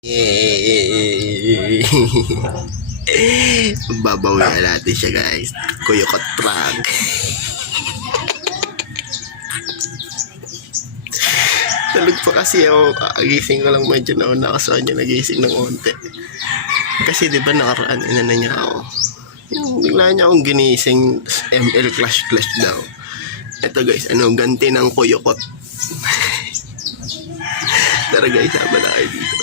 Yay! Babawian natin siya, guys. Kuyukot prank. Tulog pa kasi ako. Gising ko lang medyo nauna kasi niya nagising ng konti. Kasi di ba nakaraan na niya ako. Yung bigla niya akong ginising. ML Clash daw. Ito guys, ganti ng kuyukot. Tara guys, sama na kayo dito.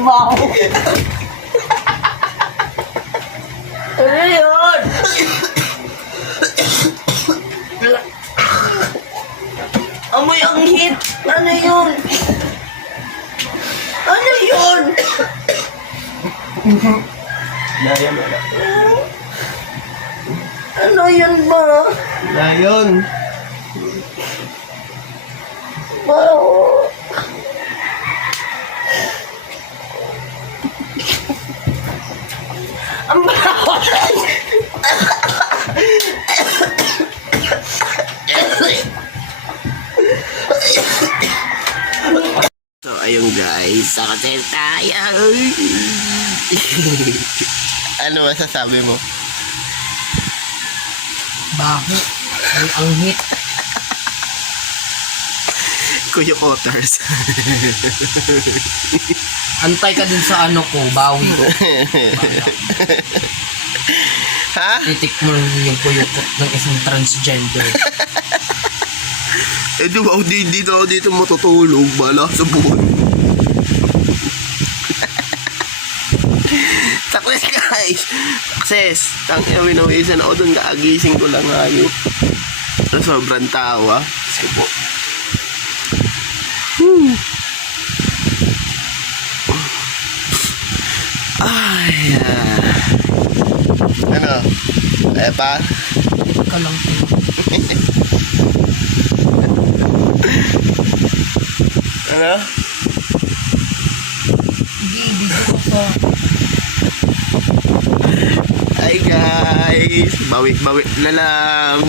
Wow! Ano yun? Amoy ang hit! Ano yun? Ano yun? Layan mo na. Ano yun ba? Layon. Wow! Ang baho! So, ayun guys. Sakatel tayo. Ano masasabi mo? Baho. Ang hit. Kuya Otters. Antay ka din sa ano ko, bawi ko. Ha? Titik mo yung kuyukot ng isang transgender. Di ba dito matutulog. Bala sa buwan. Takles guys. Success. Tangina, winawisan ako doon. Kaagising ko lang ngayon. Sobrang tawa. Kasi po. Ay, ano? Pa? Ka lang po. Ano? Ibig ko pa. Hi guys! Bawi na lang.